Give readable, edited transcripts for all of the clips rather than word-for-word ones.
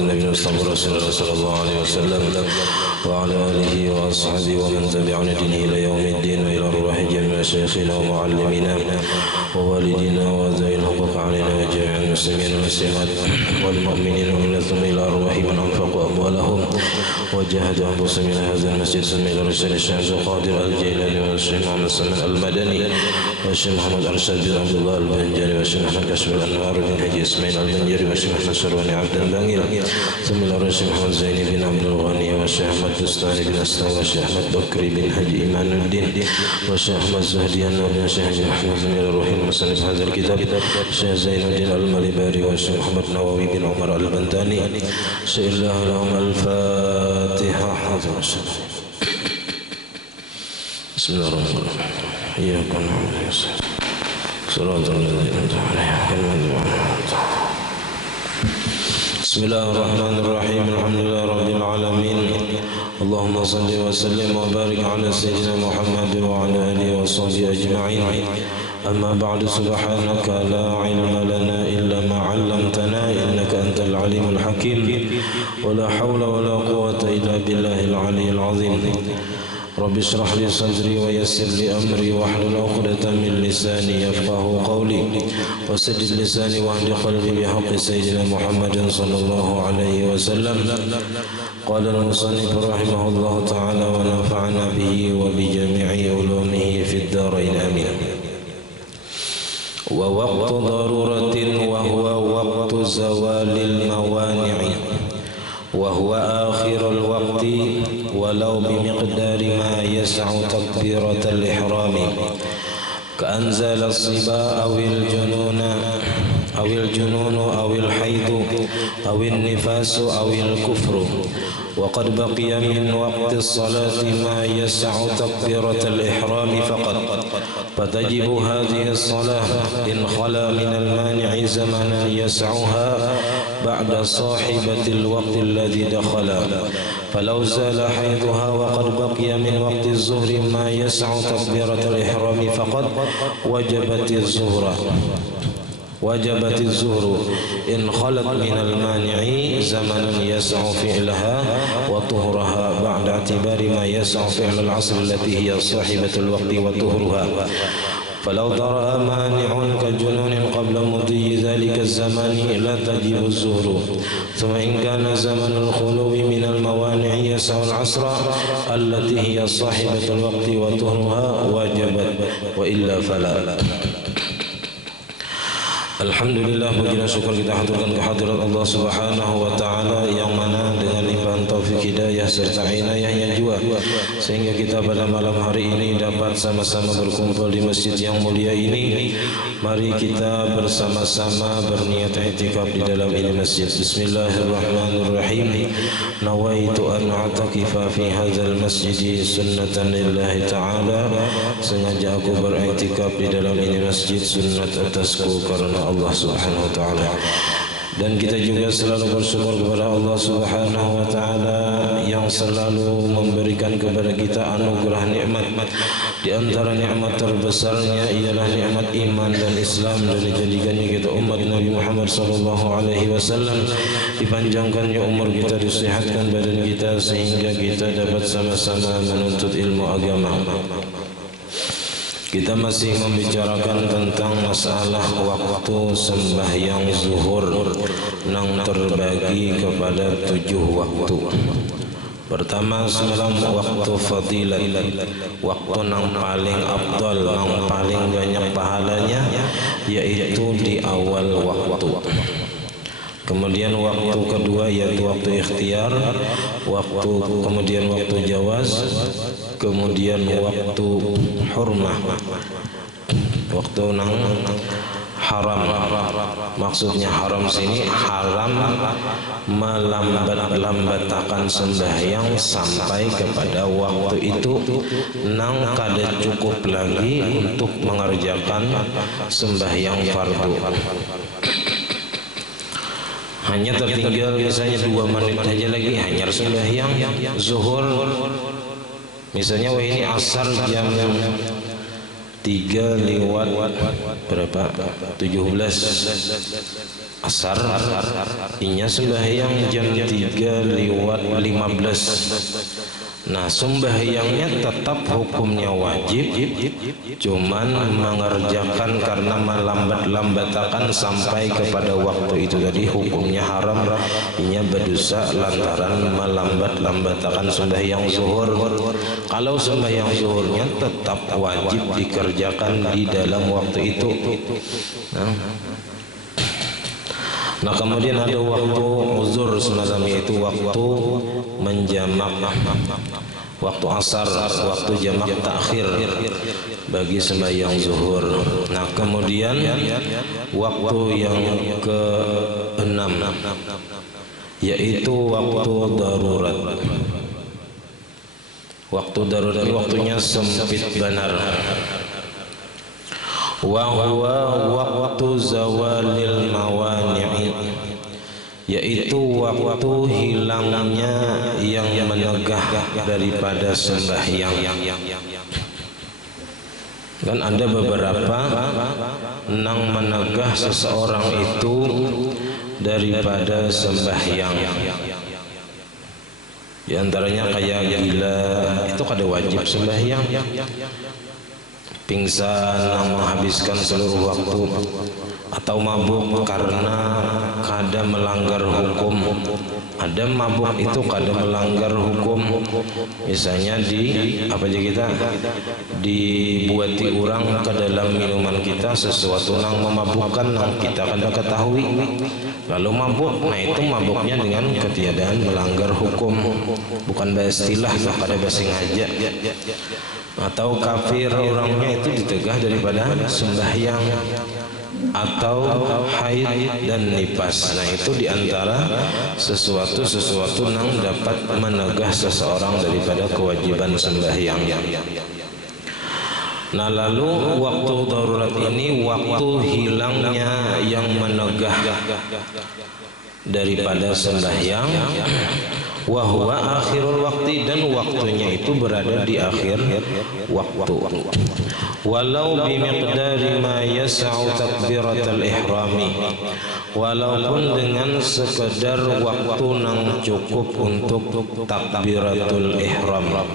النبي المصطفى رسول الله صلى الله عليه وسلم وعلى آله وأصحابه ومن تبعهم بدينه إلى يوم الدين وإلى أرواح جميع مشايخنا ومعلمينا ووالدينا وذوي الحقوق علينا وجميع المسلمين والمسلمات والمؤمنين والمؤمنات ثم إلى أرواح من أنفقوا أموالهم وجاهدوا أنفسهم إلى هذا المسجد ثم إلى رسول الشيخ عبد القادر الجيلاني والشيخ محمد سلمان المدني والشيخ محمد أرشد بن عبد الله البنجري والشيخ محمد كشف الأنوار بن حجي إسماعيل البنجري والشيخ محمد شرواني عبد البنجري ثم إلى الشيخ محمد زيني بن عبد الغني والشيخ أحمد دستاني بن أسلم والشيخ أحمد بكري بن حجي إيمان الدين والشيخ أحمد زهدي النور بن الشيخ حجي محمد بن الروح المصنف هذا الكتاب الشيخ زين الدين المليباري والشيخ محمد نووي بن عمر البنتاني شاء الله لهم الفاتحة. بسم الله الرحمن الرحيم. إياك نعبد وإياك نستعين صراط الذين أنعمت عليهم. بسم الله الرحمن الرحيم. الحمد لله رب العالمين. اللهم صل وسلم وبارك على سيدنا محمد وعلى آله وصحبه أجمعين. أما بعد سبحانك لا علم لنا إلا ما علمتنا إنك أنت العليم الحكيم ولا حول ولا قوة إلا بالله العلي العظيم. رب اشرح لي صدري ويسر لي أمري واحلل عقدة من لساني يفقه قولي وسدد لساني واهد قلبي بحق سيدنا محمد صلى الله عليه وسلم. قال المصنف رحمه الله تعالى ونفعنا به وبجميع علومه في الدارين آمين. ووقت ضرورة وهو وقت زوال الموانع وهو آخر الوقت ولو بمقدار ما يسع تكبيرة الإحرام كأنزل الصبا أو الجنون أو الحيض أو النفاس أو الكفر. وقد بقي من وقت الصلاة ما يسع تكبيرة الإحرام فقط فتجب هذه الصلاة إن خلا من المانع زمنا يسعها بعد صاحبة الوقت الذي دخل. فلو زال حيضها وقد بقي من وقت الظهر ما يسع تكبيرة الإحرام فقط وجبت الظهر إن خلت من المانع زمنا يسع فعلها وطهرها بعد اعتبار ما يسع فعل العصر التي هي صاحبة الوقت وطهرها. فلو طرأ مانع كجنون قبل مضي ذلك الزمان لا تجب الظهر. ثم إن كان زمن الخلو من الموانع يسع العصر التي هي صاحبة الوقت وطهرها وجبت وإلا فلا. Alhamdulillah, puji dan syukur kita haturkan kehadirat Allah Subhanahu wa taala yang mana dengan limpahan taufik hidayah serta inayahnya juga sehingga kita pada malam hari ini dapat sama-sama berkumpul di masjid yang mulia ini. Mari kita bersama-sama berniat i'tikaf di dalam ini masjid. Bismillahirrahmanirrahim. Nawaitu an a'takifa fi hadzal masjid sunnatan lillahi ta'ala. Sengaja aku beriktikaf di dalam ini masjid sunnat atasku karena Allah Subhanahu wa taala. Dan kita juga selalu bersyukur kepada Allah Subhanahu wa taala yang selalu memberikan kepada kita anugerah nikmat. Di antara nikmat terbesarnya ialah nikmat iman dan Islam, dan dijadikannya kita umat Nabi Muhammad sallallahu alaihi wasallam, dipanjangkannya umur kita, disehatkan badan kita sehingga kita dapat sama-sama menuntut ilmu agama. Kita masih membicarakan tentang masalah waktu sembahyang zuhur yang terbagi kepada 7 waktu. Pertama, semalam waktu fadilat, waktu yang paling afdal, yang paling banyak pahalanya, yaitu di awal waktu. Kemudian waktu kedua yaitu waktu ikhtiar, kemudian waktu jawaz, kemudian waktu hurmah, waktu nang haram. Maksudnya haram sini haram melambat-lambatakan sembahyang sampai kepada waktu itu nang kada cukup lagi untuk mengerjakan sembahyang fardu. Hanya tertinggal misalnya 2 menit saja lagi hanya sembahyang zuhur. Misalnya ini asar jam 3 lewat berapa? 17. asar, inya sembahyang jam 3:15. Nah, sembahyangnya tetap hukumnya wajib, cuman mengerjakan karena melambat-lambatakan sampai kepada waktu itu tadi hukumnya haram, inya berdosa lantaran melambat-lambatakan sembahyang zuhur. Kalau sembahyang zuhurnya tetap wajib dikerjakan di dalam waktu itu. Nah, kemudian ada waktu uzur semacam itu, waktu menjamak, waktu asar, waktu jamak takhir bagi sembahyang zuhur. Nah, kemudian waktu yang ke-6 yaitu waktu darurat. Waktu darurat waktunya sempit benar. Wa huwa waqtu zawalil mawani'i, yaitu waktu hilangnya yang menegah daripada sembahyang. Kan ada beberapa nang menegah seseorang itu daripada sembahyang. Di antaranya kayak gila, itu kada wajib sembahyang. Pingsan menghabiskan seluruh waktu, atau mabuk karena kada melanggar hukum. Ada mabuk itu kada melanggar hukum, misalnya dibuati orang ke dalam minuman kita sesuatu yang memabukkan yang kita kada ketahui, lalu mabuk. Nah, itu mabuknya dengan ketiadaan melanggar hukum, bukan beristilah pada bersengaja. Atau kafir orangnya itu ditegah daripada sembahyang, atau haid dan nifas. Nah, itu diantara sesuatu yang dapat menegah seseorang daripada kewajiban sembahyang. Nah, lalu waktu darurat ini waktu hilangnya yang menegah daripada sembahyang. Wa huwa akhirul waktu, dan waktunya itu berada di akhir waktu. Walau bimiqdari ma yas'u takbiratul ihrami, walaupun dengan sekedar waktu yang cukup untuk takbiratul ihram.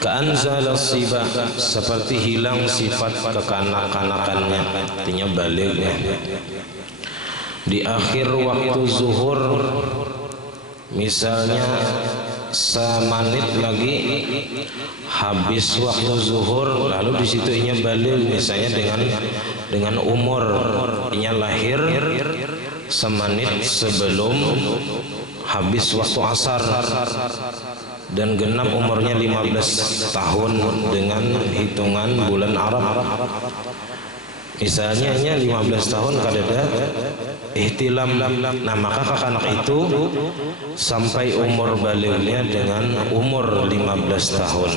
Ka'anzala siba, seperti hilang sifat kekanak-kanakannya, artinya baliknya. Di akhir waktu zuhur, misalnya semenit lagi habis waktu zuhur, lalu di situ inya balik, misalnya dengan umur, inya lahir semenit sebelum habis waktu asar dan genap umurnya 15 tahun dengan hitungan bulan Arab. Misalnya 15 tahun kadada ihtilam. Nah, maka anak itu sampai umur balignya dengan umur 15 tahun.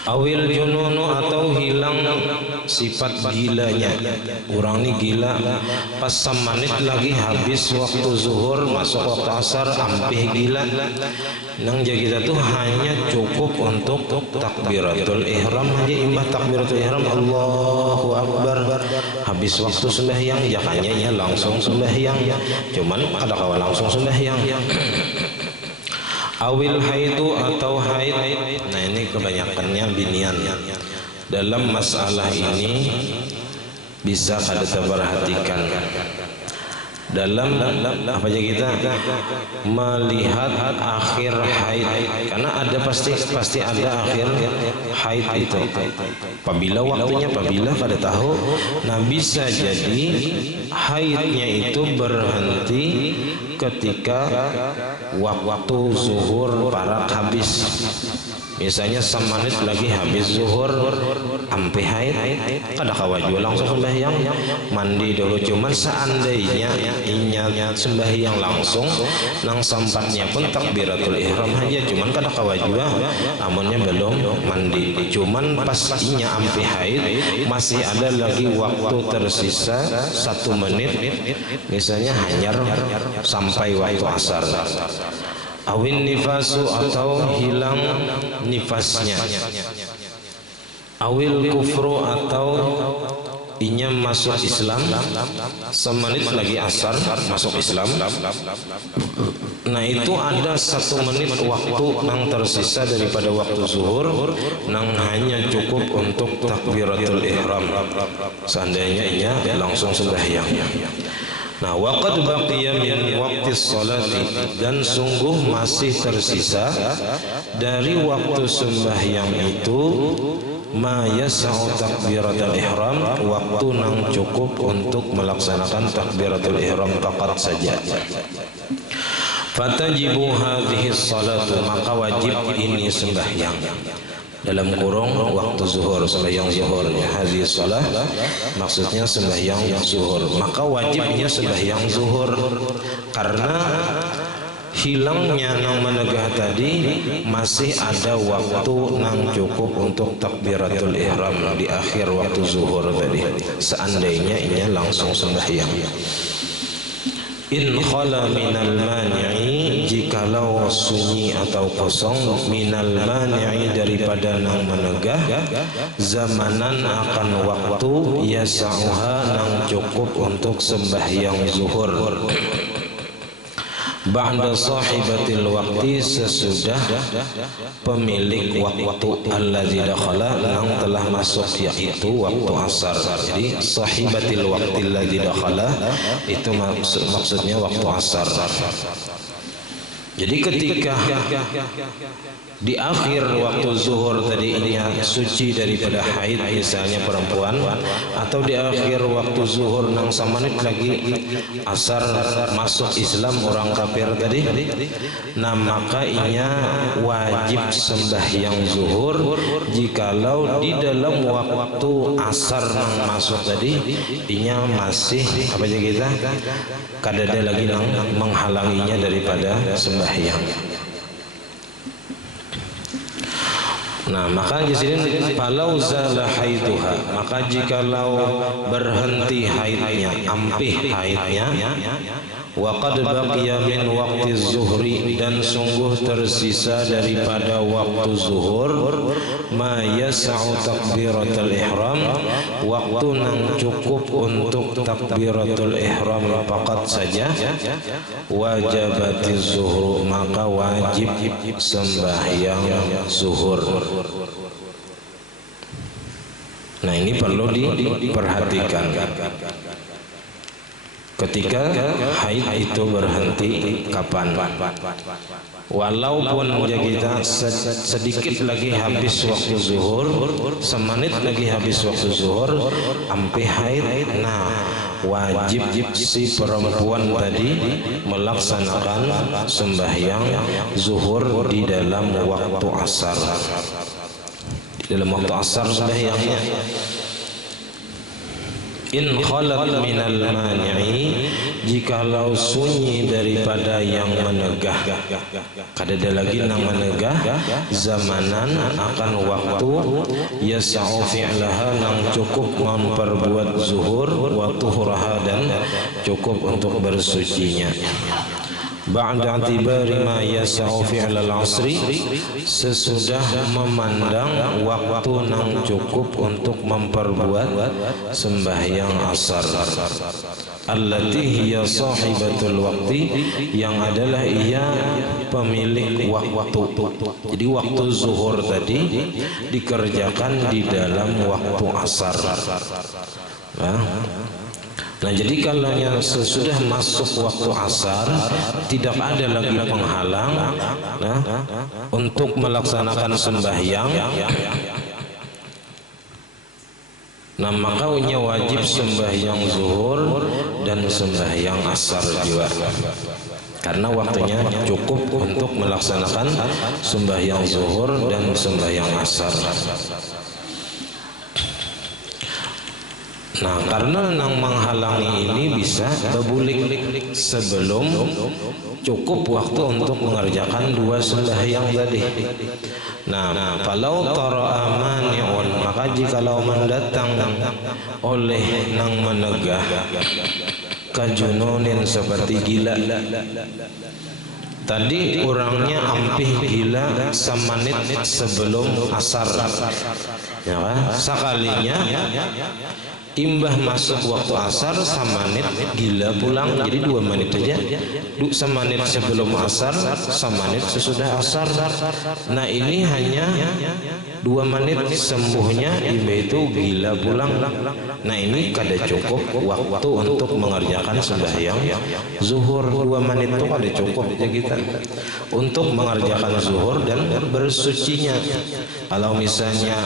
Awil jununu, atau hilang sifat gilanya. Orang ini gila pas semenit lagi habis waktu zuhur masuk waktu asar ampih gila. Nang kita tuh hanya cukup untuk takbiratul ihram aja, imbah takbiratul ihram Allahu Akbar, habis waktu sembahyang jakanya langsung sembahyang, cuman ada kawan langsung sembahyang. Awil haidu, atau haid. Nah, ini kebanyakannya binian. Dalam masalah ini bisa kada terperhatikan. Dalam apa aja kita melihat akhir haid, karena ada pasti ada akhir haid itu. Apabila waktunya, apabila pada tahu, nah bisa jadi haidnya itu berhenti ketika waktu zuhur parak habis. Misalnya semenit lagi habis zuhur ampe haid, kada kawaju langsung sembahyang, mandi dulu. Cuman seandainya inya sembahyang langsung, nang sempatnya pun takbiratul ihram aja, cuman kada kawaju amunnya belum mandi. Cuman pas inya ampe haid masih ada lagi waktu tersisa 1 menit, misalnya hanyar sampai waktu asar. Awin nifasu, atau hilang nifasnya. awil kufru atau inya masuk Islam semenit lagi asar masuk Islam. Nah itu ada 1 menit waktu yang tersisa daripada waktu zuhur yang hanya cukup untuk takbiratul ihram seandainya inya langsung sembahyang. Nah, waqad baqiya min waqti sholati, dan sungguh masih tersisa dari waktu sembahyang itu ma yas'u takbiratul ihram, waktu yang cukup untuk melaksanakan takbiratul ihram faqat saja. Fatajibu hadhihi sholatu, maka wajib ini sembahyang dalam kurung waktu zuhur, sembahyang zuhur. Hadhihi shalah maksudnya sembahyang zuhur, maka wajibnya sembahyang zuhur karena hilangnya nang menegah tadi masih ada waktu nang cukup untuk takbiratul ihram di akhir waktu zuhur tadi seandainya ini langsung sembahyang. In khala minal mani'i, jikalau sunyi atau kosong, minal mani'i daripada nang menegah, zamanan akan waktu, yasa'uha nang cukup untuk sembahyang zuhur. Ba'da sahibatil waqti, sesudah pemilik waktu allazi dakhala yang telah masuk, yaitu waktu asar. Jadi sahibatil waqti allazi dakhala itu maksudnya waktu asar. Jadi ketika di akhir waktu zuhur tadi ini suci daripada haid misalnya perempuan, atau di akhir waktu zuhur nang samanit lagi asar masuk Islam orang kafir tadi, nah maka inya wajib sembahyang zuhur jikalau di dalam waktu asar nang masuk tadi inya masih apa aja kita kadada lagi nang menghalanginya daripada sembahyang. Nah, maka di sini falau zala haiduha, maka jikalau berhenti haidnya, ampih haidnya, wa qad baqiya min waqti zuhri, dan sungguh tersisa daripada waktu zuhur, ma yas'u takbiratul ihram, waktu yang cukup untuk takbiratul ihram faqat saja, wajibatiz zuhur, maka wajib sembahyang zuhur. Nah ini perlu diperhatikan. Ketika haid itu berhenti kapan? Walaupun kita sedikit lagi habis waktu zuhur, semenit lagi habis waktu zuhur, sampai haid, nah wajib si perempuan tadi melaksanakan sembahyang zuhur di dalam waktu asar. Di dalam waktu asar sembahyangnya. In khalat minal mani'i, jikalau sunyi daripada yang menegah, kadada lagi nang menegah, zamanan akan waktu, yas'u fi'laha nang cukup memperbuat zuhur, wa tuhuraha dan cukup untuk bersucinya. Ba'da i'tibari ma yas'u fi'lal asri, sesudah memandang waktu yang cukup untuk memperbuat sembahyang asar. Allati hiya sahibatul waqti, yang adalah ia pemilik waktu. Jadi waktu zuhur tadi dikerjakan di dalam waktu asar. Nah jadi kalau yang sesudah masuk waktu asar tidak ada lagi penghalang untuk melaksanakan sembahyang, nah maka wajib sembahyang zuhur dan sembahyang asar juga, karena waktunya cukup untuk melaksanakan sembahyang zuhur dan sembahyang asar. Nah, karena yang menghalangi ini bisa berbulik sebelum cukup waktu untuk mengerjakan dua sembahyang tadi. Nah, kalau tara amani'un, maka jikalau mendatang oleh nang menegah kajununin seperti gila, Tadi orangnya ampih gila semenit sebelum asar, ya kan? Sekalinya imbah masuk waktu asar semenit gila pulang, jadi 2 menit aja. Semenit sebelum asar, semenit sesudah asar. Nah ini hanya 2 menit sembuhnya imbah itu gila pulang. Nah ini kada cukup waktu untuk mengerjakan sembahyang zuhur. 2 menit itu kada cukup aja kita untuk mengerjakan zuhur dan bersucinya. Kalau misalnya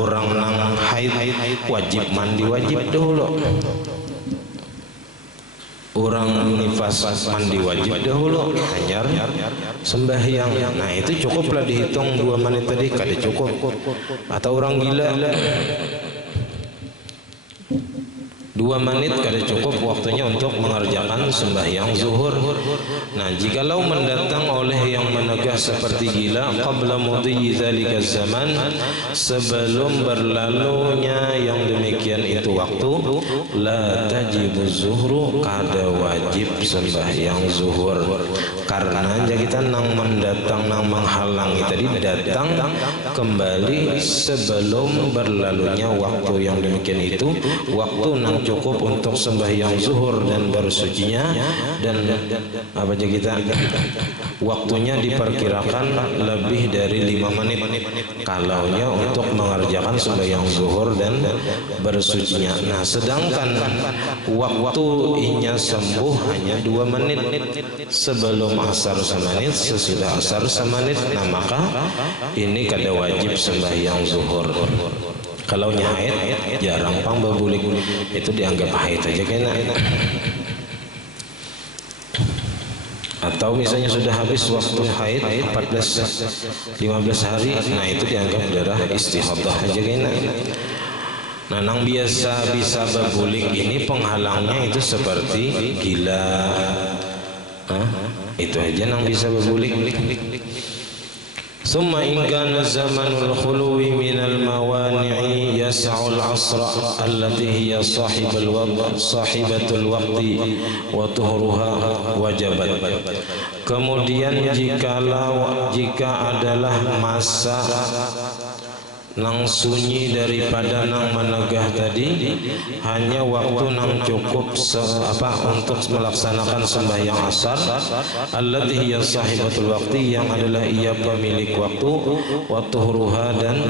orang nang haid wajib mandi, wajib dahulu. Orang nifas mandi wajib dahulu, hanyar sembahyang. Nah itu cukuplah dihitung 2 menit tadi, kada cukup. Atau orang gila 2 menit kada cukup waktunya untuk mengerjakan sembahyang zuhur. Nah, jikalau mendatang oleh yang menegah seperti gila qabla mudhi dzalika zaman, sebelum berlalunya yang demikian itu waktu, la tajibu zuhru, kada wajib sembahyang zuhur. Karena kita nang mendatang nang menghalangi tadi datang kembali sebelum berlalunya waktu yang demikian itu, waktu nang cukup untuk sembahyang zuhur dan bersucinya, dan apa aja kita waktunya diperkirakan lebih dari 5 menit kalaunya untuk mengerjakan sembahyang zuhur dan bersucinya. Nah sedangkan waktu inya sembuh hanya 2 menit, sebelum asar semenit, sesudah asar semenit. Nah maka ini kada wajib sembahyang zuhur. Kalau haid jarang pang babulik, itu dianggap haid aja kena. Atau misalnya sudah habis waktu haid 14-15 hari, nah itu dianggap darah istihadah aja kena. Nah nang biasa bisa babulik ini penghalangnya itu seperti gila, itu aja nang bisa babulik. ثم إن كان زمن الخلو من الموانع يسع العصر التي هي صاحبة الوقت وطهرها وجبت. Kemudian jika adalah masa nang sunyi daripada nang menegah tadi, hanya waktu nang cukup untuk melaksanakan sembahyang asar, allati hiya sahibatul waqti, yang adalah ia pemilik waktu, wa tuhruha, dan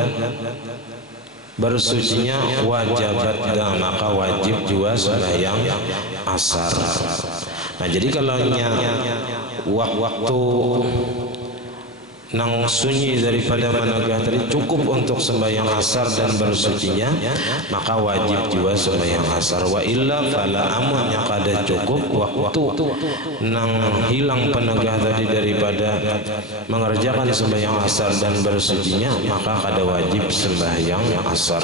bersucinya, wajibat, dan maka wajib juga sembahyang asar. Nah jadi kalau waktu nang sunyi daripada menegah tadi cukup untuk sembahyang asar dan bersucinya, maka wajib juga sembahyang asar. Wa illa fala, amun yang kada cukup waktu nang hilang penegah tadi daripada mengerjakan sembahyang asar dan bersucinya, maka kada wajib sembahyang asar.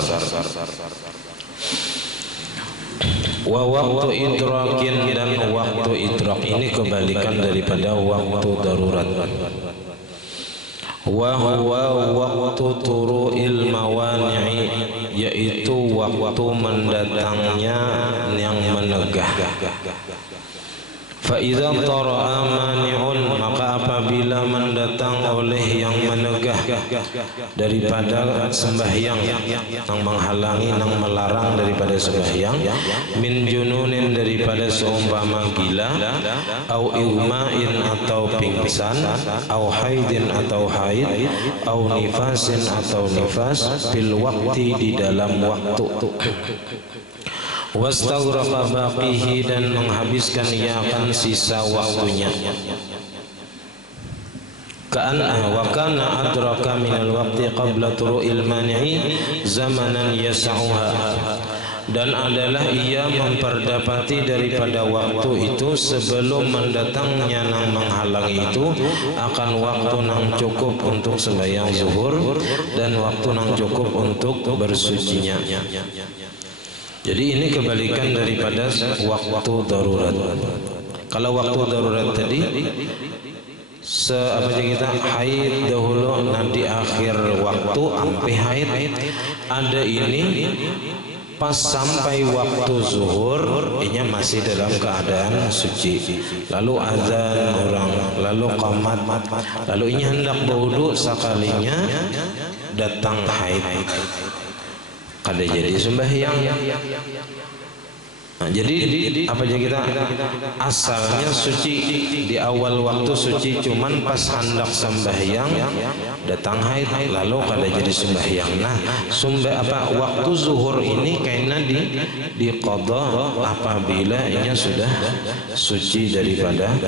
Wa waktu idrakin, dan waktu idrak ini kebalikan daripada waktu darurat. Wa huwa waktu turu'il mawani'i, yaitu waktu mendatangnya yang menegah. Fa idza tara'a mani'un, maka apabila mendatang oleh yang menegah daripada sembahyang, yang menghalangi, yang melarang daripada sembahyang, min jununin, daripada seumpama gila, au igma'in, atau pingsan, au haidin, atau haid, au nifasin, atau nifas, fil waqti, di dalam waktu, wastaghraqa baqihi, dan menghabiskan ia akan sisa waktunya. Wa kana adraka minal waqti qabla turu'il mani'i zamanan yas'uha, dan adalah ia memperdapati daripada waktu itu sebelum mendatangnya nang menghalangi itu akan waktu nang cukup untuk sembahyang zuhur dan waktu nang cukup untuk bersucinya. Jadi ini kebalikan daripada waktu darurat. Kalau waktu darurat tadi kita haid dahulu, nanti akhir waktu sampai haid. Ada ini pas sampai waktu zuhur inya masih dalam keadaan suci, lalu azan orang, lalu qamat, lalu inya hendak berwudu, sekalinya datang haid, kada jadi sembahyang. Nah, jadi apa aja kita asalnya suci di awal waktu suci, cuman pas hendak sembahyang datang haid, lalu kada jadi sembahyang. Nah, waktu zuhur ini kayaknya di qada apabila inya sudah suci daripada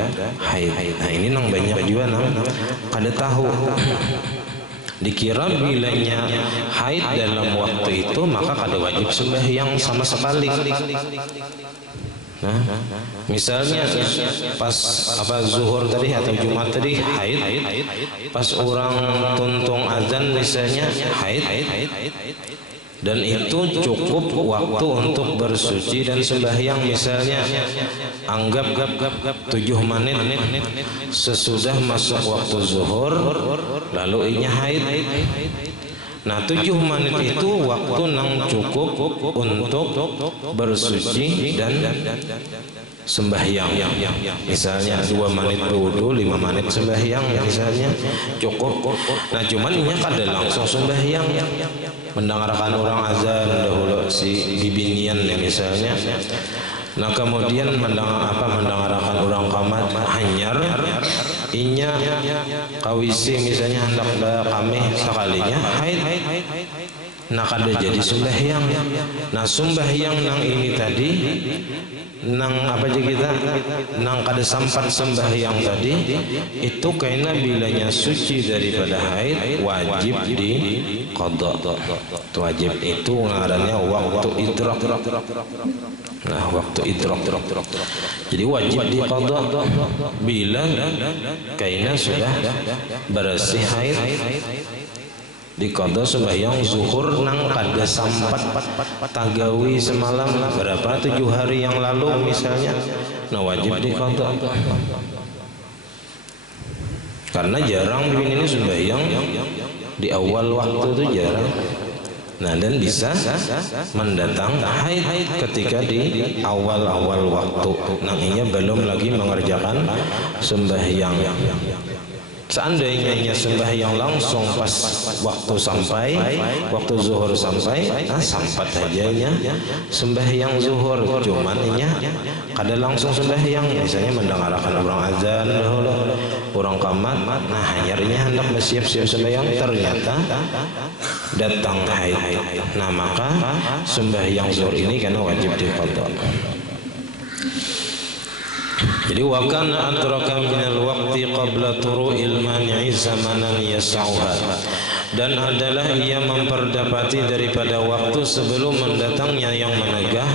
haid. Nah, ini nang banyak juga nang kada tahu. Dikira bilanya haid dalam waktu itu maka kada wajib sembahyang sama sekali. Nah, misalnya pas zuhur tadi atau Jumat tadi haid, pas orang tuntung azan misalnya haid, dan itu cukup waktu untuk bersuci dan sembahyang. Misalnya anggap 7 menit sesudah masuk waktu zuhur lalu inya haid. Nah, 7 menit itu waktu nang cukup untuk bersuci dan sembahyang. Misalnya 2 menit berwudu, 5 menit sembahyang misalnya cukup. Nah, cuman inya kada langsung sembahyang, mendengarkan orang azan dahulu si bibinian ya misalnya. Nah, kemudian mendengarkan orang qamat hanyar, inya kawisi misalnya hendak kami sekalinya haid. Nah, kada jadi sembahyang. Nah, sembahyang nang ini tadi nang apa aja kita nang kada sempat sembahyang tadi itu kayaknya bilanya suci daripada haid wajib di qada. Wajib itu ngarannya waktu idrak. Nah, waktu idrak. Jadi wajib di qada bila kayaknya sudah bersih haid. Di qada sembahyang zuhur nang kada sampat tagawi semalam berapa 7 hari yang lalu misalnya. Nah, wajib di qada. Karena jarang begini sembahyang di awal waktu itu jarang. Nah, dan bisa mendatang haid ketika di awal-awal waktu. Nanginya belum lagi mengerjakan sembahyang. Seandainya sembahyang langsung pas waktu sampai, waktu zuhur sampai, nah sampat aja sembahyang zuhur, cuman kada langsung sembahyang. Misalnya mendengarkan orang azan dahulu, orang qamat, nah hanyarnya hendak bersiap-siap sembahyang, ternyata datang haid. Nah, maka sembahyang zuhur ini karena wajib diqada. Jadi wa kana adraka minal waqti qabla turu'il mani'i zamanan yas'uha, dan adalah ia memperdapati daripada waktu sebelum mendatangnya yang menegah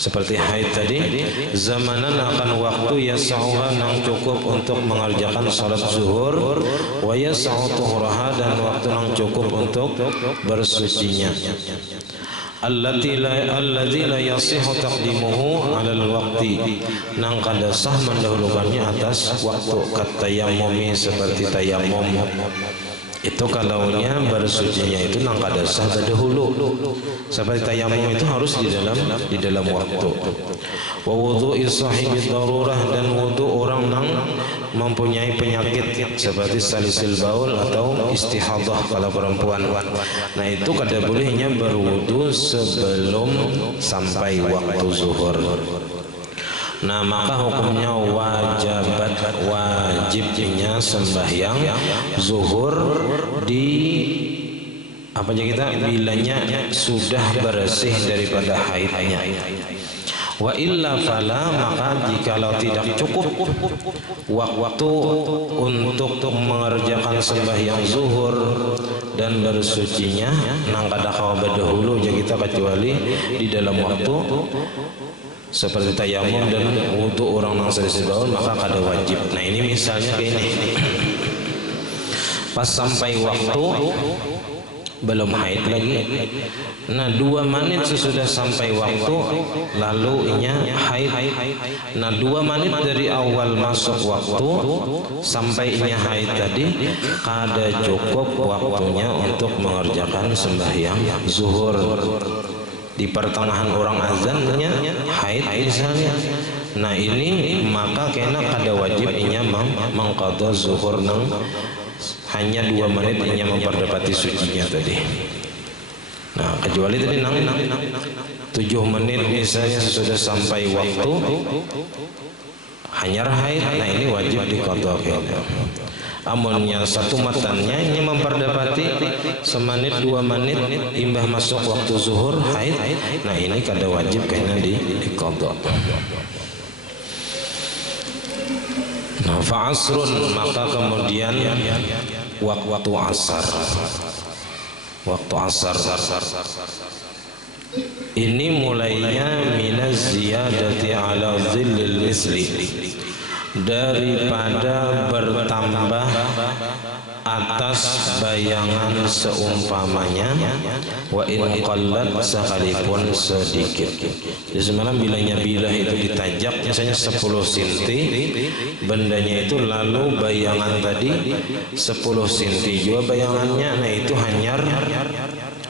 seperti haid tadi, zamanan akan waktu yas'uha nang cukup untuk mengerjakan salat zuhur, wa yas'u tuhraha, dan waktu nang cukup untuk bersucinya. Alladzi la yasihu taqdimuhu 'alal waqti, nang kada sah mendahulukannya atas waktu. Katayammumi, seperti tayammum itu kalaunya bersucinya itu nang kada sah dahulu. Seperti tayammum itu harus di dalam waktu. Wa wudhu'i sahibi darurah, dan wudu orang nang mempunyai penyakit seperti salisil baul atau istihadah kalau perempuan. Nah, itu kada bolehnya berwudu sebelum sampai waktu zuhur. Nah, maka hukumnya wajibnya sembahyang zuhur di apa aja kita bilanya sudah bersih daripada haidnya. Wa illa fala, maka jikalau tidak cukup waktu untuk mengerjakan sembahyang zuhur dan bersucinya, nang kada kawa dahulu aja kita kecuali di dalam waktu seperti tayammum dan wudu orang nang salisil baul, maka kada wajib. Nah, ini misalnya kayak ini, pas sampai waktu belum haid lagi. Nah, 2 menit sesudah sampai waktu lalu inya haid. Nah, 2 menit dari awal masuk waktu sampai inya haid tadi kada cukup waktunya untuk mengerjakan sembahyang zuhur. di pertengahan orang azannya haid misalnya. Nah ini maka kena kada wajib inya mengqadha zuhur nang hanya 2 menit inya memperdapati sucinya tadi. Nah kecuali tadi nang 7 menit misalnya sudah sampai waktu hanya haid, nah ini wajib diqadha. Amunnya satu matannya ini memperdapati semenit 2 menit imbah masuk waktu zuhur haid, nah ini kada wajib kena diqadha. Nah fa'asrun, maka kemudian waktu asar. Waktu asar ini mulainya minaz ziyadati ala dhillil misli, daripada bertambah atas bayangan seumpamanya, wa in qallat, sekalipun sedikit. Jadi semalam bilanya bilah itu ditajak misalnya 10 cm bendanya itu, lalu bayangan tadi 10 cm juga bayangannya, nah itu hanyar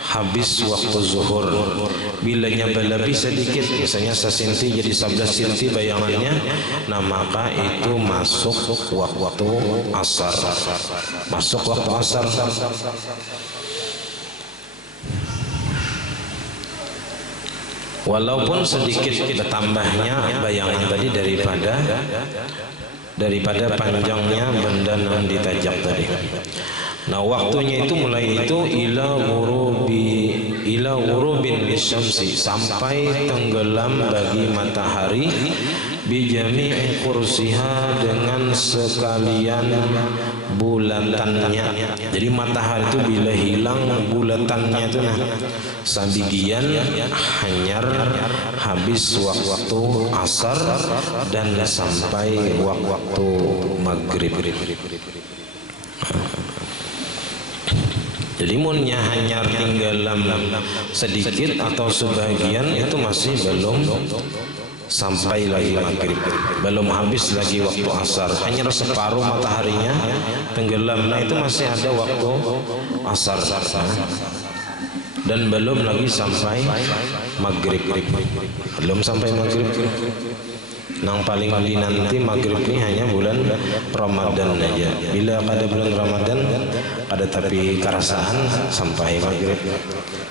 habis waktu zuhur. Bilanya berlebih sedikit misalnya 1 cm jadi 11 cm bayangannya, nah maka itu masuk waktu asar. Masuk waktu asar. Walaupun sedikit bertambahnya bayangan tadi daripada panjangnya benda yang ditajak tadi. Nah waktunya itu mulai itu ila ghurubin lisyamsi, sampai tenggelam bagi matahari, bijami'i kursiha, dengan sekalian bulatannya. Jadi matahari itu bila hilang bulatannya itu, nah sabigian hanyar habis waktu asar dan sampai waktu maghrib. Jadi munnya hanya tinggalan sedikit atau sebagian itu masih belum sampai lagi maghrib, belum habis lagi waktu asar, hanya separuh mataharinya tenggelam, nah itu masih ada waktu asar dan belum lagi sampai maghrib, belum sampai maghrib. Nang paling nanti maghrib ini hanya bulan Ramadan aja. Bila ada bulan Ramadan ada tapi kerasaan sampai maghrib,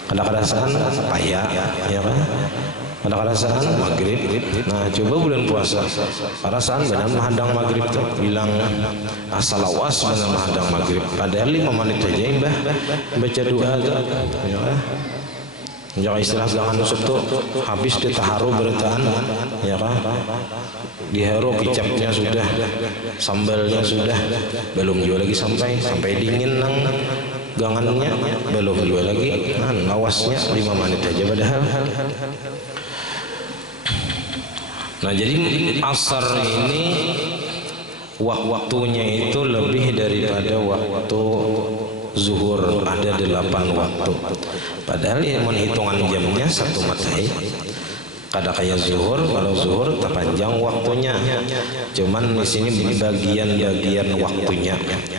ada kerasaan payah ya kan, ada kerasaan maghrib. Nah coba bulan puasa kerasaan benar menghadang maghrib tuh, bilang asalawas benar menghadang maghrib, padahal 5 menit aja mbah baca doa tuh ya kan. Jangan istilah jangan nusuk tuh habis ditaharu beritaan ya kan, diharu kicapnya sudah, sambalnya sudah, belum juga lagi sampai dingin nang gangannya, belum juga lagi nah awasnya 5 menit aja padahal. Nah jadi asar ini waktunya itu lebih daripada waktu zuhur, ada 8 waktu. Padahal yang menghitungan jamnya 1 matahari. Kada kayak zuhur, kalau zuhur terpanjang waktunya. Cuman di sini bagian-bagian waktunya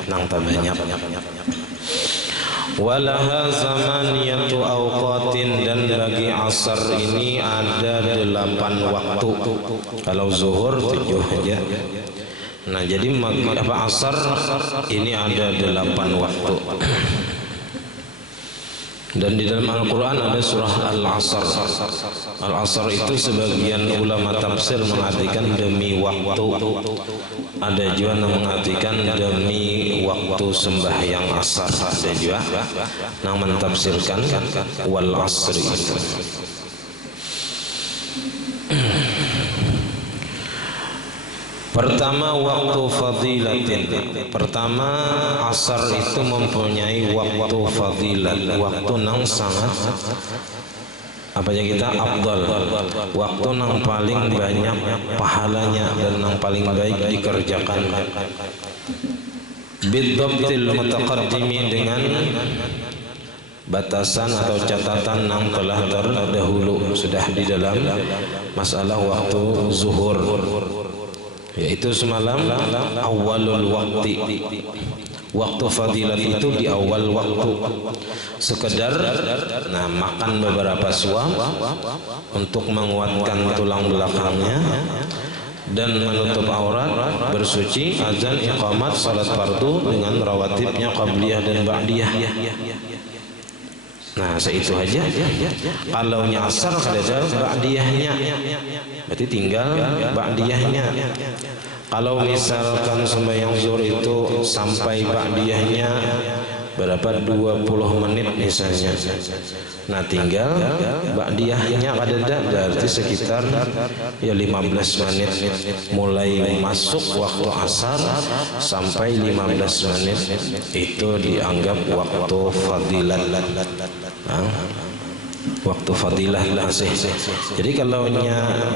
nang banyak. Walaha zamaniyatu awqatin, dan bagi asar ini ada 8 waktu. Kalau zuhur 7 aja. Nah jadi asar ini ada 8 waktu. Dan di dalam Al-Quran ada surah Al-Asr. Al-Asr itu sebagian ulama tafsir mengartikan demi waktu, ada juga yang mengartikan demi waktu sembahyang asar, ada juga yang mentafsirkan wal asri itu. Pertama waktu fadilatin. Pertama asar itu mempunyai waktu fadilat, waktu nang sangat apa ya kita afdal, waktu nang paling banyak pahalanya dan nang paling baik dikerjakan. Bidhabtil mutaqaddimi, dengan batasan atau catatan yang telah terdahulu sudah di dalam masalah waktu zuhur, yaitu semalam awalul waktu, Waktu fadilat itu di awal waktu, sekedar makan beberapa suap untuk menguatkan tulang belakangnya dan menutup aurat, bersuci, azan, iqamat, salat fardu dengan rawatibnya qabliyah dan ba'diyah. Nah, seitu aja. Kalau nyasar ada ba'diyahnya, berarti tinggal ba'diyahnya. Kalau misalkan sembahyang zuhur itu sampai ba'diyahnya berapa, 20 menit misalnya, nah tinggal ba'diyahnya ada berarti sekitar ya 15 menit, mulai masuk waktu asar sampai 15 menit itu dianggap waktu fadilat. Waktu fadilah masih. Jadi kalau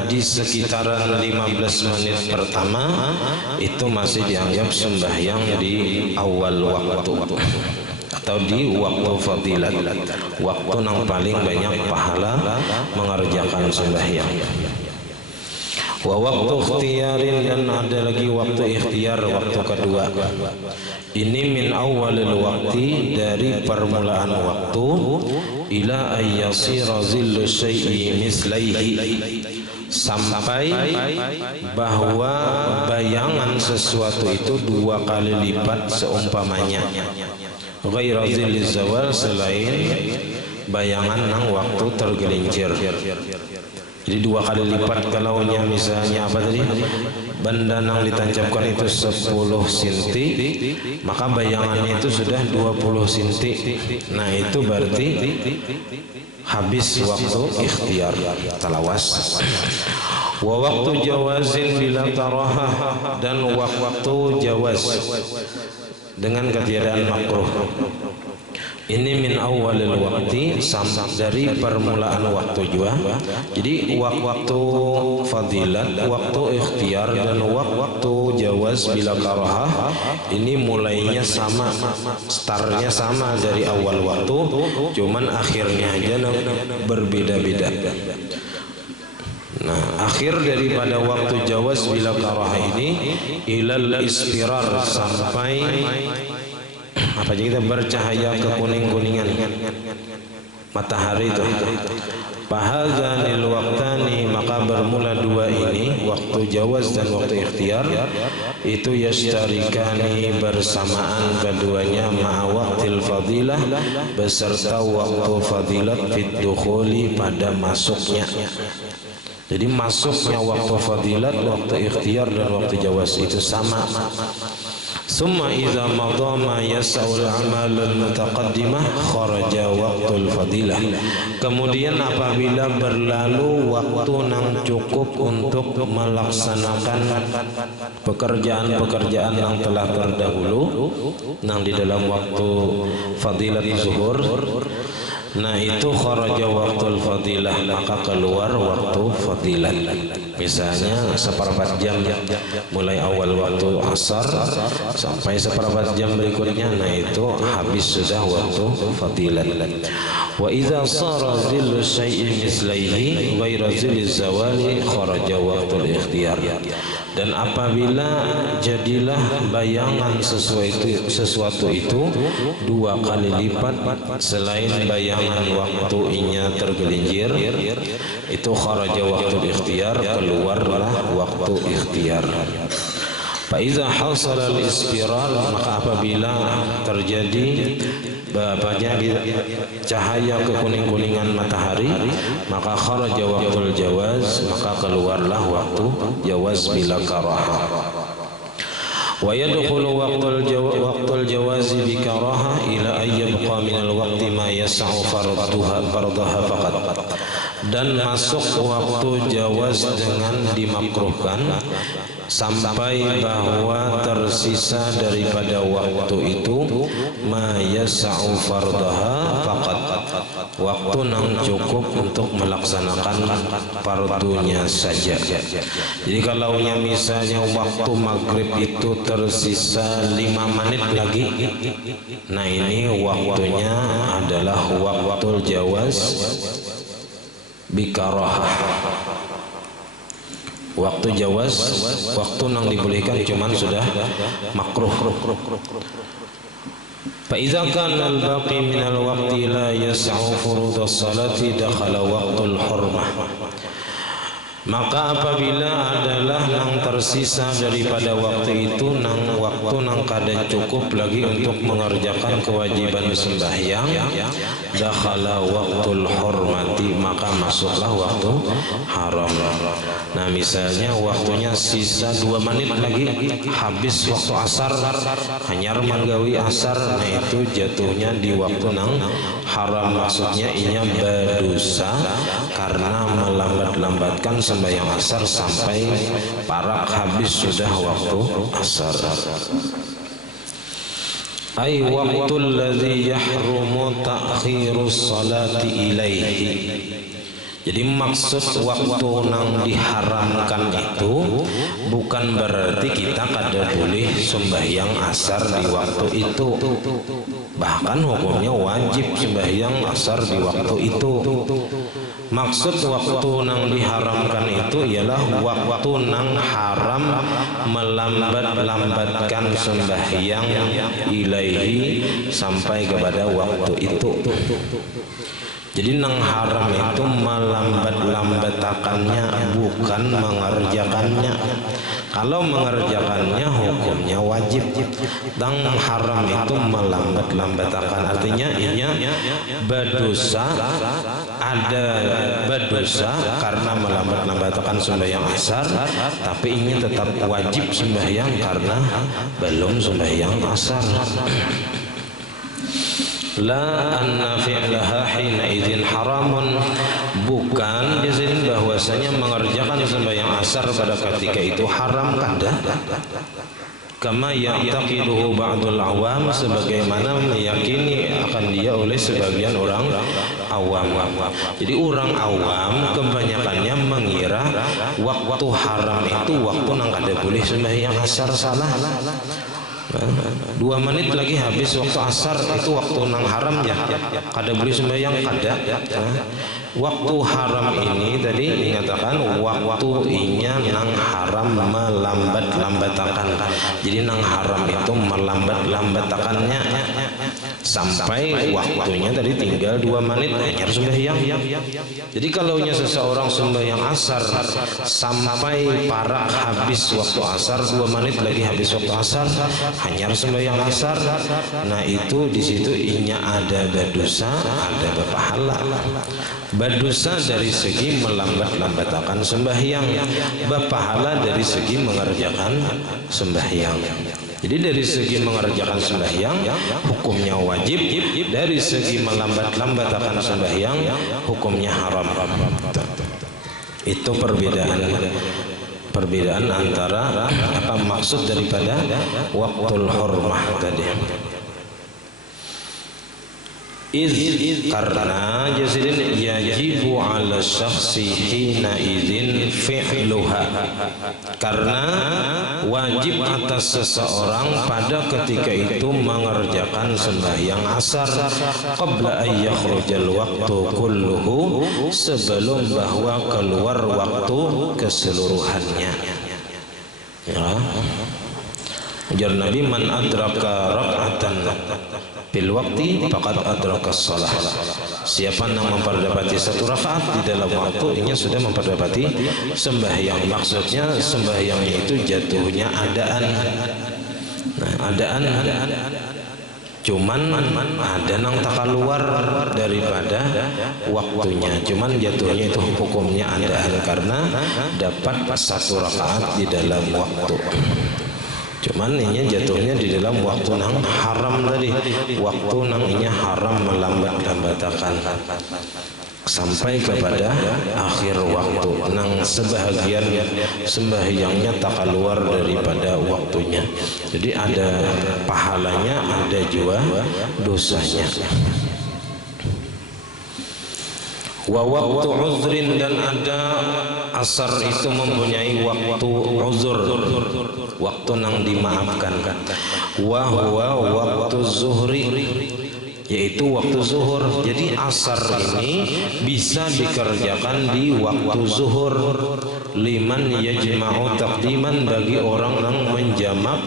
di sekitaran 15 menit pertama itu masih dianggap sembahyang di awal waktu atau di waktu fadilat, waktu yang paling banyak pahala mengerjakan sembahyang. Wa waktu ikhtiyarin, dan ada lagi waktu ikhtiar, waktu kedua. Ini min awalil waktu, dari permulaan waktu, ila ayyasira zillu syai'i mislaihi, sampai bahwa bayangan sesuatu itu 2 kali lipat seumpamanya. Ghaira zilli zawal, selain bayangan nang waktu tergelincir. Jadi 2 kali lipat. Kalau misalnya apa tadi, benda yang ditancapkan itu 10 cm, maka bayangannya itu sudah 20 cm. Nah itu berarti habis waktu ikhtiar, talawas. Wa waktu jawazin bila karahah, dan waktu jawaz dengan ketiadaan makruh. Ini min awalil waktu, dari permulaan waktu juga. Jadi waktu fadilat, waktu ikhtiar, dan waktu jawaz bila karahah ini mulainya sama, startnya sama dari awal waktu, cuman akhirnya aja berbeda-beda. Nah, akhir daripada waktu jawaz bila karahah ini ilal ispirar, sampai apa aja kita bercahaya ke kuning-kuningan matahari itu. Fahadzanil waqtani, maka bermula 2 ini, waktu jawaz dan waktu ikhtiar, itu yashtarikani, bersamaan keduanya, ma'a waqtil fadilah, beserta waktu fadilat, fit dukhuli, pada masuknya. Jadi masuknya waktu fadilat, waktu ikhtiar, dan waktu jawaz itu sama. Summa idza madha ma yas'ul amal al-mutaqaddimah kharaja waqtul fadilah. Kemudian apabila berlalu waktu yang cukup untuk melaksanakan pekerjaan-pekerjaan yang telah terdahulu yang di dalam waktu fadilat zuhur, nah itu kharaja waqtul fadilah, maka keluar waktu fadilat. Misalnya seperempat jam mulai awal waktu asar sampai seperempat jam berikutnya, nah itu habis sudah waktu fadilat. Wa idza sara zillu syai'in mislaihi ghaira zilli zawali kharaja waqtul ikhtiyar. Dan apabila jadilah bayangan sesuatu itu 2 kali lipat selain bayangan waktunya tergelincir, itu kharaja waktu ikhtiyar, keluarlah waktu ikhtiyar. Fa iza hasala al-ispirar, maka apabila terjadi cahaya kekuning-kuningan matahari, maka kharaja waqtul jawaz, maka keluarlah waktu jawaz bila karahah. Wa yadkhulu waqtul jawazi bi karahah ila ay yabqa min al-waqti ma yas'u fardaha faqat. Dan masuk waktu jawaz dengan dimakruhkan sampai bahwa tersisa daripada waktu itu ma yas'u fardaha faqat, waktu yang cukup untuk melaksanakan fardunya saja. Jadi kalau misalnya waktu maghrib itu tersisa 5 menit lagi, nah ini waktunya adalah waktu jawaz bikarah. Waktu jawaz, waktu nang dibolehkan cuman sudah makruh. Fa idza kana al-baqi min al-waqti la yas'u furud as-salati dakhala waqtul hurmah. Maka apabila adalah nang tersisa daripada waktu itu nang waktu nang kada cukup lagi untuk mengerjakan kewajiban sembahyang, dakhala waqtul hurmati, maka masuklah waktu haram. Nah misalnya waktunya sisa 2 menit lagi habis waktu asar, hanyar manggawi asar, nah itu jatuhnya di waktu nang haram, maksudnya inya berdosa karena melambat-lambatkan sembahyang asar sampai parak habis sudah waktu asar. Ay waqtul ladzi yahrumu ta'khirus salati ilaihi. Jadi maksud waktu nang diharamkan itu bukan berarti kita kada boleh sembahyang asar di waktu itu. Bahkan hukumnya wajib sembahyang asar di waktu itu. Maksud waktu nang diharamkan itu ialah waktu nang haram melambat-lambatkan sembahyang ilaihi sampai kepada waktu itu. Jadi nang haram itu melambat-lambatakannya, bukan mengerjakannya. Kalau mengerjakannya hukumnya wajib. Nang haram itu melambat-lambatakan, artinya inya berdosa, ada berdosa karena melambat-lambatkan sembahyang asar, tapi ini tetap wajib sembahyang karena belum sembahyang asar. La anna fi'laha hina idzin haramun, bukan jazin bahwasanya mengerjakan sembahyang asar pada ketika itu haram, kada. Kama ya'taqiduhu ba'dul awam, sebagaimana meyakini akan dia oleh sebagian orang awam. Jadi orang awam kebanyakannya mengira waktu haram itu waktu nang kada boleh sembahyang asar, salah. 2 menit lagi habis waktu asar, itu waktu nang haram ya, kada boleh sembahyang, kada. Waktu haram ini tadi dinyatakan waktu inya nang haram melambat-lambatakan. Jadi nang haram itu melambat-lambatakannya sampai waktunya tadi tinggal 2 menit hanyar sembahyang. Jadi kalau seseorang sembahyang asar sampai parak habis waktu asar, 2 menit lagi habis waktu asar, hanyar sembahyang asar, nah itu di situ inya ada berdosa, ada berpahala. Berdosa dari segi melambat-lambatkan sembahyang, berpahala dari segi mengerjakan sembahyang. Jadi dari segi mengerjakan sembahyang hukumnya wajib, dari segi melambat-lambatkan sembahyang hukumnya haram. Itu perbedaan antara apa maksud daripada waqtul hurmah tadi. Karena jazidin yajibu ala syakhsi hina idzin fi'luha, karena wajib atas seseorang pada ketika itu mengerjakan sembahyang asar qabla an yakhrujal waqtu kulluhu, sebelum bahwa keluar waktu keseluruhannya. Ya. Ujar Nabi, man adraka rak'atan bil waqti faqad adraka shalah. Siapa yang memperdapati 1 rakaat di dalam waktu, ini sudah memperdapati sembahyang. Maksudnya sembahyangnya itu jatuhnya adaan. Nah, adaan cuman ada nang tak keluar daripada waktunya, cuman jatuhnya itu hukumnya adaan karena dapat 1 rakaat di dalam waktu. Cuman ini jatuhnya di dalam waktu nang haram tadi, waktu nang ini haram melambat-lambatakan sampai kepada akhir waktu nang sebahagian sembahyangnya tak keluar daripada waktunya. Jadi ada pahalanya, ada juga dosanya. Wa waktu uzrin, dan ada asar itu mempunyai waktu uzur, waktu nang dimaafkan. Wa huwa waktu zuhri, yaitu waktu zuhur. Jadi asar ini bisa dikerjakan di waktu zuhur. liman yajma'u taqdiman, bagi orang yang menjamak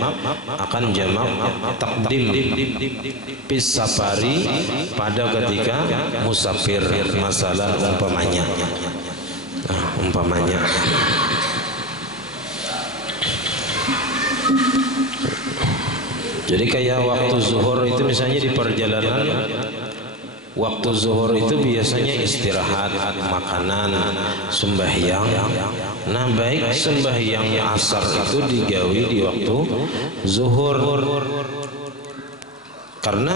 akan jamak takdim fis safari pada ketika musafir. Masalah umpamanya, umpamanya jadi kayak waktu zuhur itu misalnya di perjalanan, waktu zuhur itu biasanya istirahat, makanan, sembahyang. Nah baik sembahyang asar itu digawi di waktu zuhur, karena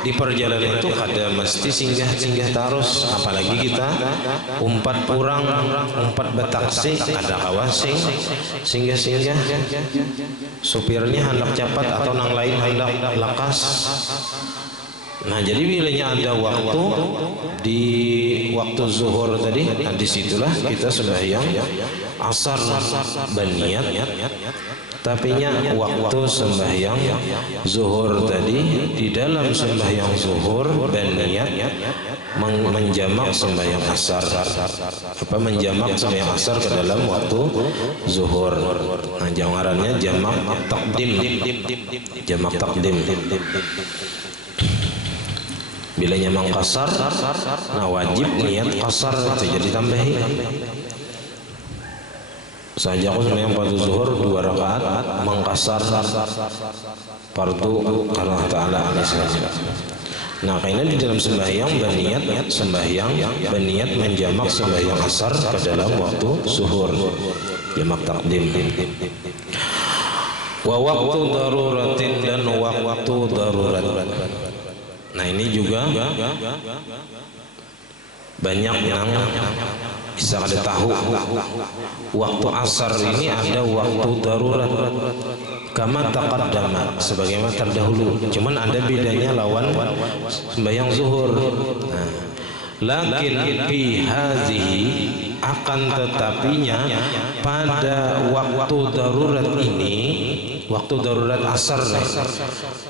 di perjalanan itu kada mesti singgah terus, apalagi kita umpat purang, umpat betaksi, ada kawasing singgah supirnya hendak cepat atau nang lain hendak lakas. Nah jadi bilanya ada waktu di waktu zuhur tadi, nah disitulah kita sembahyang asar berniat. Tapi waktu sembahyang zuhur tadi, di dalam sembahyang zuhur berniat menjamak sembahyang asar, menjamak sembahyang asar ke dalam waktu zuhur. Nah jawarannya jamak takdim, jamak takdim. Bilanya mangkasar, nah wajib niat kasar itu jadi tambahi. Saja aku sembahyang fardu zuhur 2 rakaat, mangkasar fardu karena ta'ala saja. Nah karena di dalam sembahyang berniat menjamak sembahyang asar ke dalam waktu zuhur, jamak takdim. Wa waktu daruratin, dan waktu darurat. Nah ini juga banyak yang bisa ada tahu. Waktu asar ini ada waktu darurat, kama taqaddama, sebagaimana terdahulu. Cuman ada bedanya lawan sembahyang zuhur. Nah, lakin fi hazihi, akan tetapinya pada waktu darurat ini, waktu darurat asar,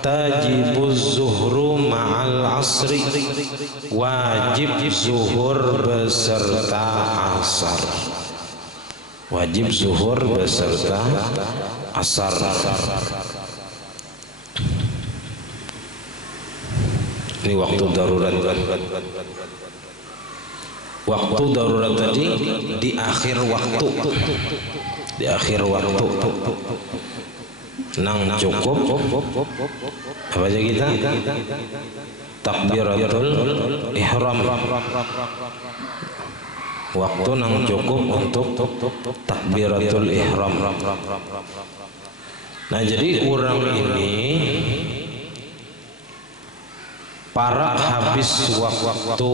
tajibuz zuhru ma'al asri, wajib zuhur beserta asar, wajib zuhur beserta asar. Ini waktu darurat. Waktu darurat tadi di akhir waktu, di akhir waktu nang cukup apa aja kita takbiratul ihram, waktu nang cukup untuk takbiratul ihram. Nah jadi orang ini para habis waktu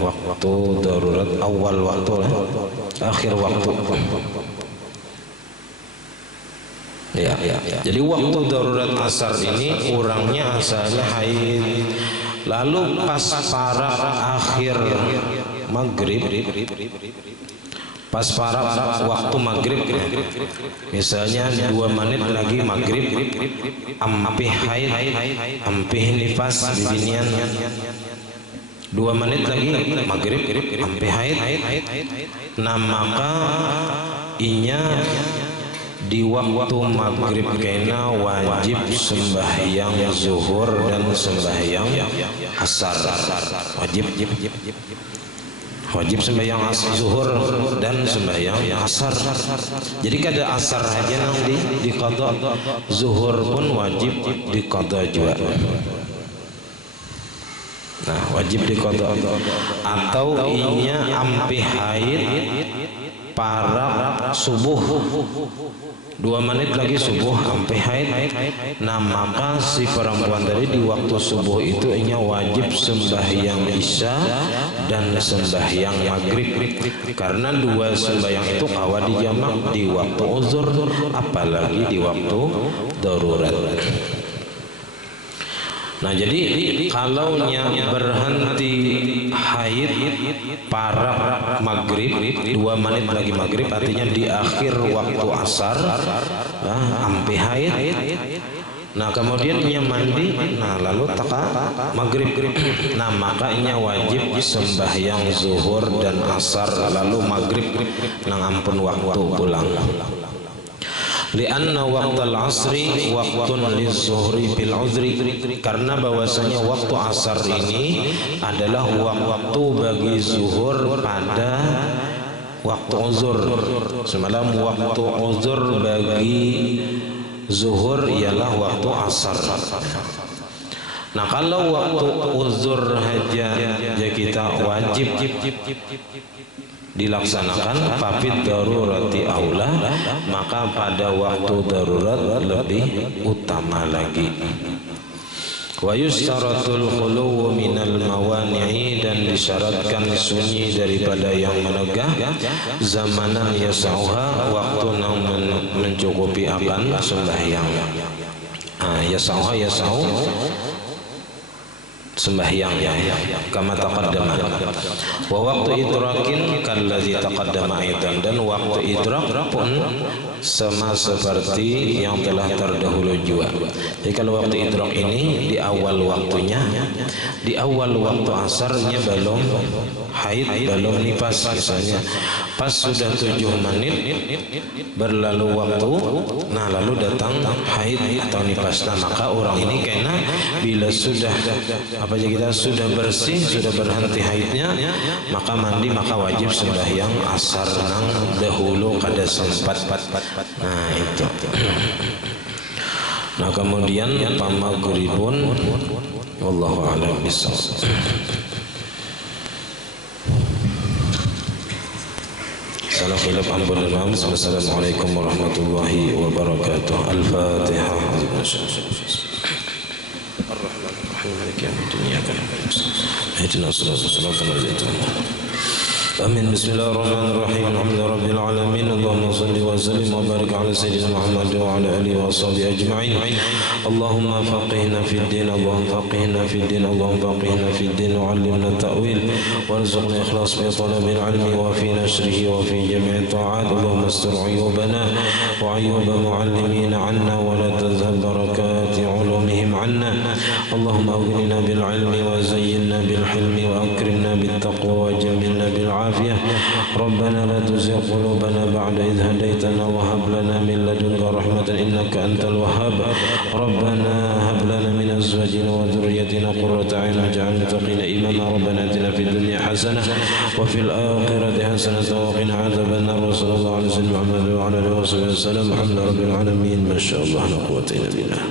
waktu darurat awal waktu, akhir waktu. Ya. Jadi waktu darurat asar ini orangnya asalnya haid, lalu pas para akhir maghrib, pas para waktu maghrib, misalnya 2 menit lagi maghrib, ampih haid, ampih nifas bibinian, 2 menit lagi maghrib, ampih haid. Nah maka inya di waktu maghrib kena wajib sembahyang zuhur dan sembahyang asar, wajib sembahyang zuhur dan sembahyang asar. Jadi kada asar aja nang di qada, zuhur pun wajib di qada juga. Nah wajib di qada. Atau inya ampi haid para subuh, 2 menit lagi subuh sampai haid. Nah maka si perempuan tadi di waktu subuh itu inya wajib sembahyang isya dan sembahyang maghrib, karena 2 sembahyang itu kawa dijamak di waktu uzur, apalagi di waktu darurat. Nah jadi kalau berhenti haid para maghrib, 2 menit lagi maghrib, artinya di akhir waktu asar, ampi haid. Nah kemudian ia mandi, nah lalu taka maghrib. Nah maka ia wajib sembahyang zuhur dan asar lalu maghrib. Nang ampun waktu pulang. Lianna waqtal asri waqtun lizuhri bil uzri, karena bahwasanya waktu asar ini adalah waktu bagi zuhur pada waktu uzur. Semalam waktu uzur bagi zuhur ialah waktu asar. Nah kalau waktu uzur saja kita wajib dilaksanakan, fafid darurati aula, maka pada waktu darurat lebih utama lagi. Wa yustaratul khuluwu minal mawani'i, dan disyaratkan sunyi daripada yang menegah, zamanan yasauha, waktu yang mencukupi akan sembahyang. Yasauha yasau sembahyang ya, kama taqaddama. Wa waktu idrakin kallazi taqaddama aidan, dan waktu idrak pun sama seperti yang telah terdahulu juga. Jadi kalau waktu idrak ini di awal waktunya, di awal waktu asarnya belum haid, belum nifas misalnya, pas sudah 7 menit berlalu waktu, nah lalu datang haid atau nifas. Nah maka orang ini kena bila sudah apa aja kita sudah bersih, sudah berhenti haidnya, maka mandi, maka wajib sembahyang asar nang dahulu kada sempat. Nah itu. Nah kemudian pamaghribun, wallahu a'lam bishawab. Salam khilaf ampun dan maaf. Assalamualaikum warahmatullahi wabarakatuh. Al-Fatihah. مالك يوم الدين إياك نعبد اهدنا الصراط الذين آمين. بسم الله الرحمن الرحيم. الحمد لله رب العالمين. اللهم صل وسلم وبارك على سيدنا محمد وعلى آله وصحبه أجمعين. اللهم فقهنا في الدين، اللهم فقهنا في الدين، اللهم فقهنا في الدين وعلمنا التأويل وارزقنا الإخلاص في طلب العلم وفي نشره وفي جميع الطاعات. اللهم استر عيوبنا وعيوب معلمين عنا ولا تذهب بركات علومهم عنا. اللهم أغننا بالعلم وزينا بالحلم وأكرمنا بالتقوى وجملنا بالعافية. ربنا لا تزغ قلوبنا بعد إذ هديتنا وهب لنا من لدنك رحمة إنك أنت الوهاب. ربنا هب لنا من أزواجنا وذريتنا قرة أعين واجعلنا للمتقين إماما. ربنا آتنا في الدنيا حسنة وفي الآخرة حسنة وقنا عذاب النار. وصلى الله على سيدنا محمد وعلى آله وصحبه وسلم. الحمد لله رب العالمين. ما شاء الله لا قوة إلا بالله.